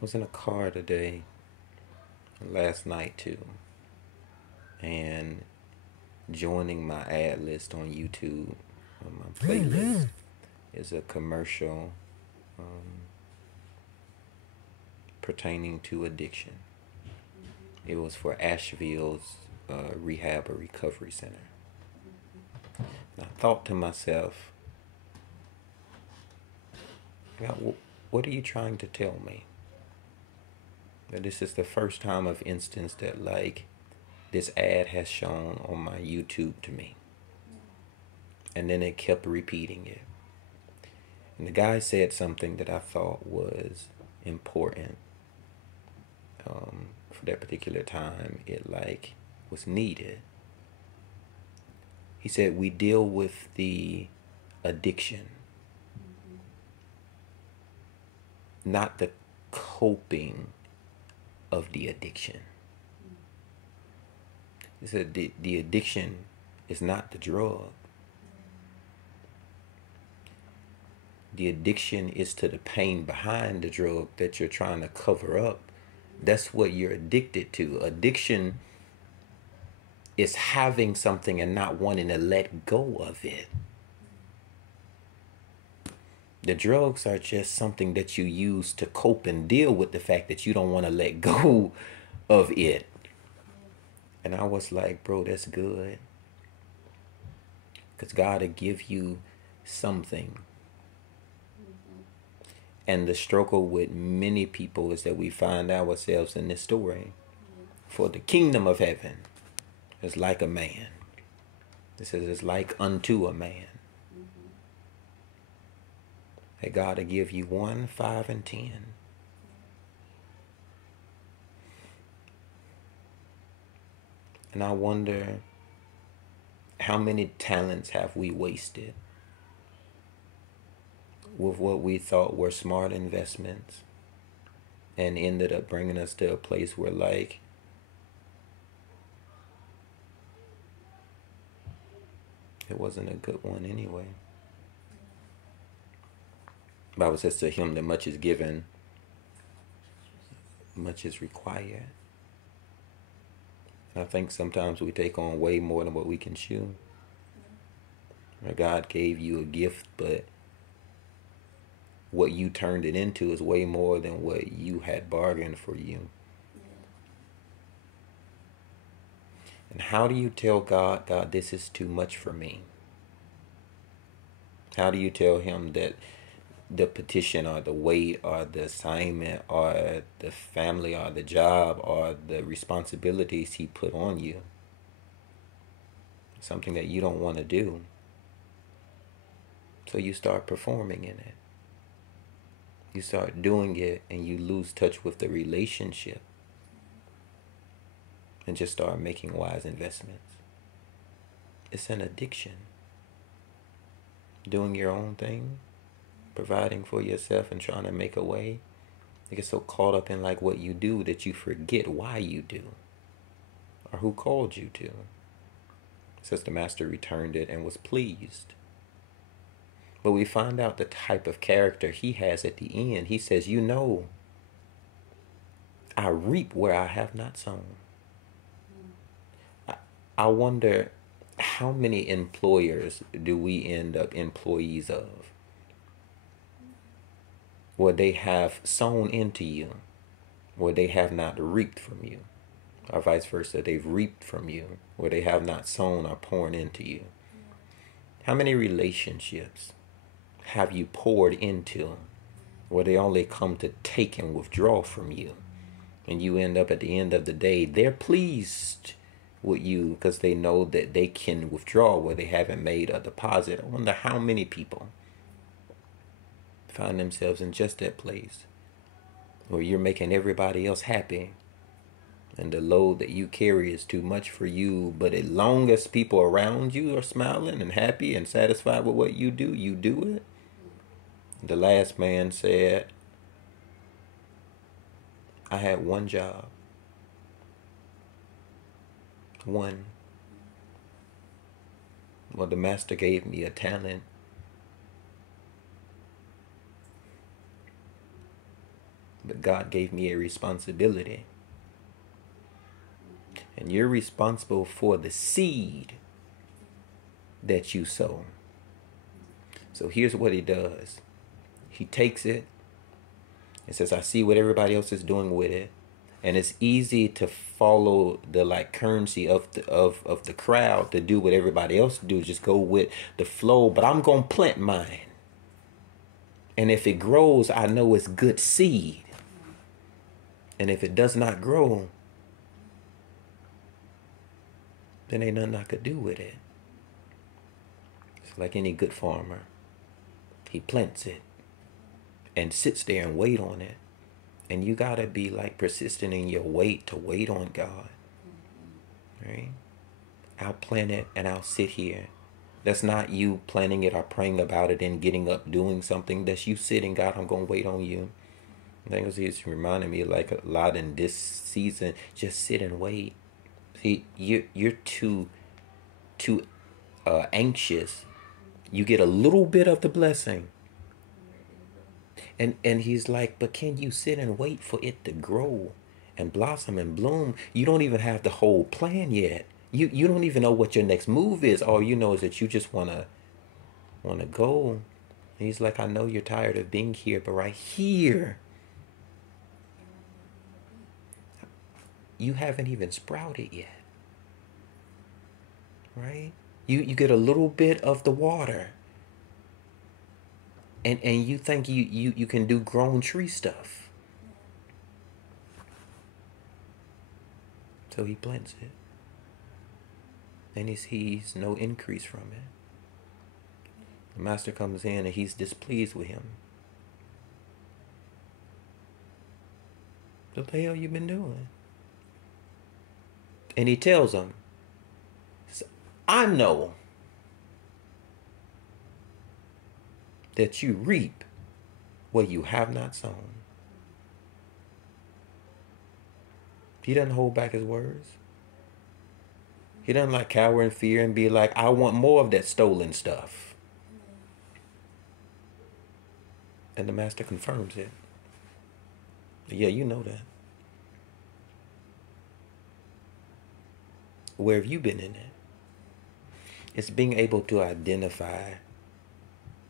Was in a car today, last night too, and joining my ad list on YouTube, on my playlist, is a commercial pertaining to addiction. It was for Asheville's Rehab or Recovery Center. And I thought to myself, God, what are you trying to tell me? That this is the first time of instance that like this ad has shown on my YouTube to me. And then it kept repeating it. And the guy said something that I thought was important for that particular time. It like was needed. He said we deal with the addiction, not the coping of the addiction. He said the addiction is not the drug. The addiction is to the pain behind the drug that you're trying to cover up. That's what you're addicted to. Addiction is having something and not wanting to let go of it. The drugs are just something that you use to cope and deal with the fact that you don't want to let go of it. And I was like, bro, that's good. Because God will give you something. And the struggle with many people is that we find ourselves in this story. For the kingdom of heaven is like a man. It says it's like unto a man. That God will give you 1, 5, and 10. And I wonder how many talents have we wasted with what we thought were smart investments and ended up bringing us to a place where like it wasn't a good one anyway. The Bible says to him that much is given, much is required. And I think sometimes we take on way more than what we can chew. God gave you a gift, but what you turned it into is way more than what you had bargained for you. And how do you tell God, God, this is too much for me? How do you tell him that the petition or the weight or the assignment or the family or the job or the responsibilities he put on you, something that you don't want to do? So you start performing in it. You start doing it and you lose touch with the relationship and just start making wise investments. It's an addiction. Doing your own thing, providing for yourself and trying to make a way. You get so caught up in like what you do that you forget why you do or who called you to. It says the master returned it and was pleased. But we find out the type of character he has at the end. He says, you know, I reap where I have not sown. I wonder how many employers do we end up employees of? Where they have sown into you, where they have not reaped from you. Or vice versa, they've reaped from you, where they have not sown or poured into you. How many relationships have you poured into where they only come to take and withdraw from you? And you end up at the end of the day, they're pleased with you because they know that they can withdraw where they haven't made a deposit. I wonder how many people find themselves in just that place where you're making everybody else happy and the load that you carry is too much for you, but as long as people around you are smiling and happy and satisfied with what you do it. The last man said, I had one job. One. Well, the master gave me a talent. But God gave me a responsibility. And you're responsible for the seed that you sow. So here's what he does. He takes it and says, I see what everybody else is doing with it. And it's easy to follow the like currency of the crowd, to do what everybody else do, just go with the flow. But I'm going to plant mine. And if it grows, I know it's good seed. And if it does not grow, then ain't nothing I could do with it. It's like any good farmer. He plants it and sits there and wait on it. And you got to be like persistent in your wait to wait on God. Right? I'll plant it and I'll sit here. That's not you planning it or praying about it and getting up doing something. That's you sitting, God, I'm going to wait on you. I think it's reminding me like a lot in this season, just sit and wait. See, you're too anxious. You get a little bit of the blessing. And he's like, but can you sit and wait for it to grow and blossom and bloom? You don't even have the whole plan yet. You don't even know what your next move is. All you know is that you just wanna go. And he's like, I know you're tired of being here, but right here, you haven't even sprouted yet. Right? You get a little bit of the water. And you think you can do grown tree stuff. So he plants it. And he sees no increase from it. The master comes in and he's displeased with him. What the hell you been doing? And he tells him, I know that you reap where you have not sown. He doesn't hold back his words. He doesn't like cower in fear and be like, I want more of that stolen stuff. And the master confirms it. Yeah, you know that. Where have you been in it? It's being able to identify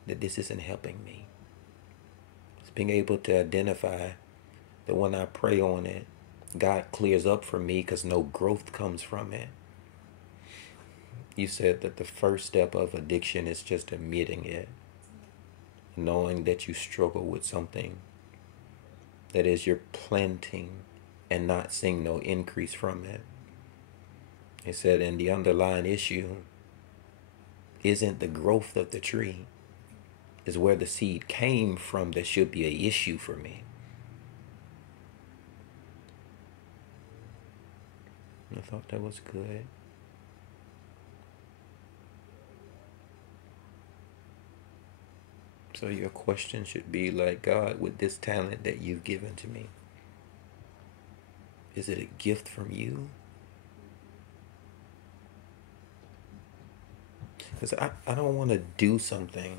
that this isn't helping me. It's being able to identify that when I pray on it, God clears up for me because no growth comes from it. You said that the first step of addiction is just admitting it. Knowing that you struggle with something. That is, you're planting and not seeing no increase from it. He said, and the underlying issue isn't the growth of the tree. Is where the seed came from that should be an issue for me. I thought that was good. So your question should be like, God, with this talent that you've given to me, is it a gift from you? Because I don't want to do something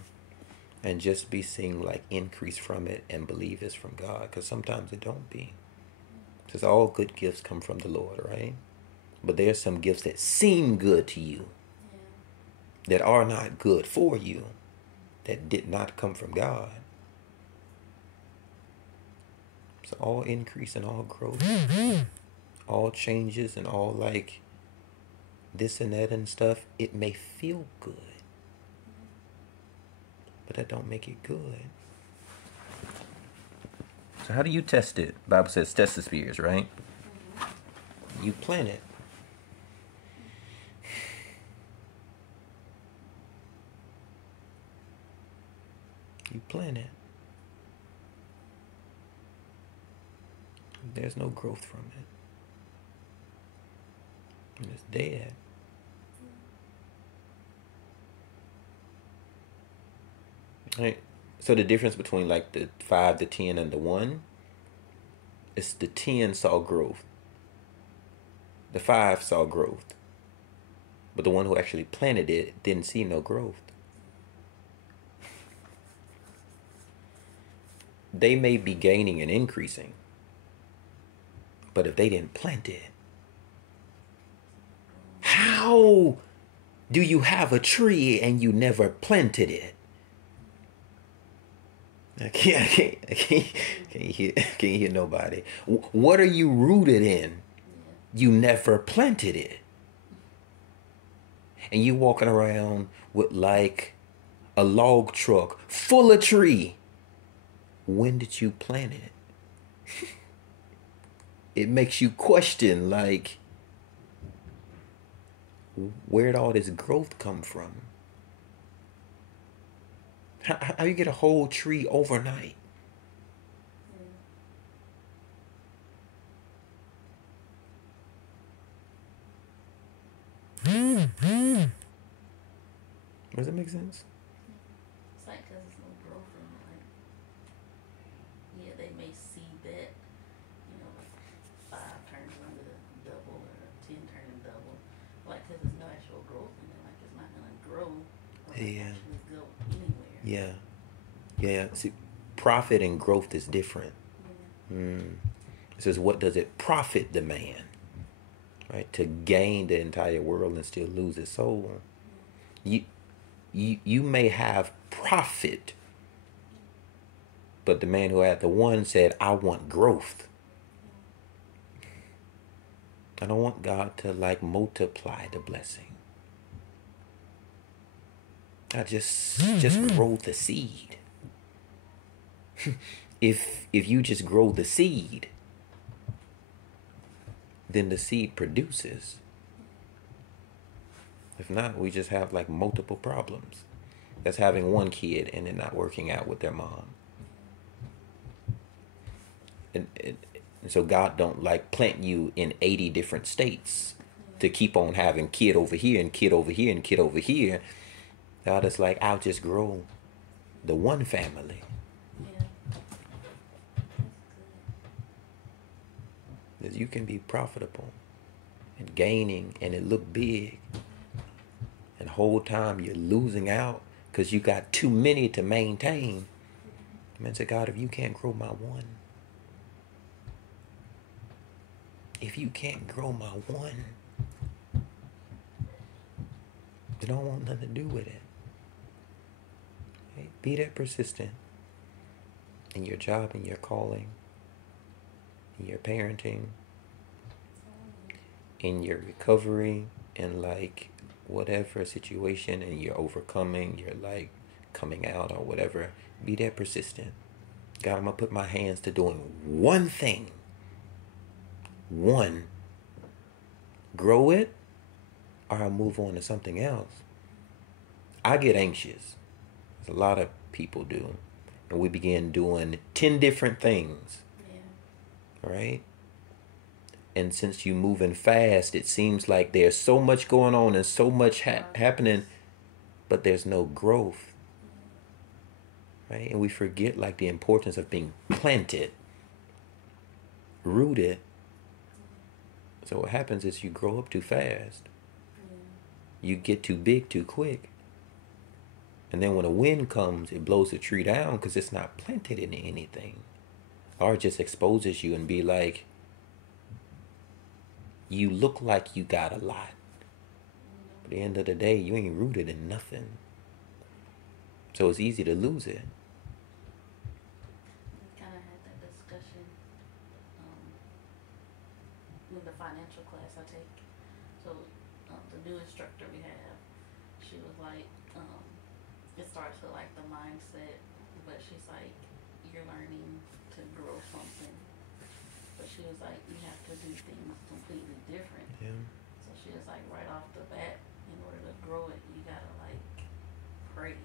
and just be seeing like increase from it and believe it's from God. Because sometimes it don't be. Because all good gifts come from the Lord, right? But there's some gifts that seem good to you, that are not good for you, that did not come from God. So all increase and all growth, all changes and all like this and that and stuff, it may feel good, but that don't make it good. So how do you test it? The Bible says test the spirits, right? You plant it. You plant it. There's no growth from it. And it's dead. Right. So the difference between like the 5, the 10, and the 1 is the 10 saw growth. The 5 saw growth. But the one who actually planted it didn't see no growth. they may be gaining and increasing, but if they didn't plant it, how do you have a tree and you never planted it? I can't hear nobody. What are you rooted in? You never planted it. And you walking around with like a log truck full of tree. When did you plant it? It makes you question, like, where'd all this growth come from? How you get a whole tree overnight? Does that make sense? It's like because there's no growth in it. Like, yeah, they may see that, 5 turns into double or 10 turning double. Like, because there's no actual growth in it. Like, it's not going to grow or actually go anywhere. Yeah. Yeah. See, profit and growth is different. It says, what does it profit the man? Right? To gain the entire world and still lose his soul. You may have profit, but the man who had the one said, I want growth. I don't want God to like multiply the blessing. I just grow the seed. If you just grow the seed, then the seed produces. If not, we just have like multiple problems. That's having one kid and it not working out with their mom. And so God don't like plant you in 80 different states to keep on having kid over here and kid over here and kid over here. God is like, I'll just grow the one family. Yeah. That you can be profitable and gaining and it look big. And the whole time you're losing out because you got too many to maintain. Man said, God, if you can't grow my one, if you can't grow my one, then I don't want nothing to do with it. Okay? Be that persistent in your job, in your calling, in your parenting, in your recovery, and like whatever situation, and you're overcoming, you're like coming out or whatever. Be that persistent. God, I'm going to put my hands to doing one thing. One. Grow it, or I'll move on to something else. I get anxious. A lot of people do. And we begin doing 10 different things. Yeah. Right? And since you're moving fast, it seems like there's so much going on and so much happening, but there's no growth. Right? And we forget like the importance of being planted, rooted. So what happens is you grow up too fast. You get too big too quick. And then when a wind comes, it blows the tree down because it's not planted in anything. Or it just exposes you and be like, you look like you got a lot. But at the end of the day, you ain't rooted in nothing. So it's easy to lose it. We kind of had that discussion with the financial class I take. So the new instructor we have, she was like, it starts with like the mindset, but she's like, you're learning to grow something. But she was like, you have to do things completely different. Yeah. So she was like, right off the bat, in order to grow it, you gotta like pray.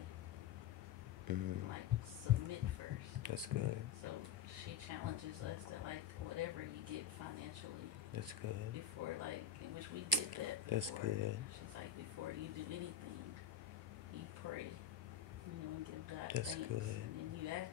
Like submit first. That's good. So she challenges us that like whatever you get financially. That's good. Before like, in which we did that. That's good. She's like, before you do anything, you pray. And give God That's thanks. good. And then you ask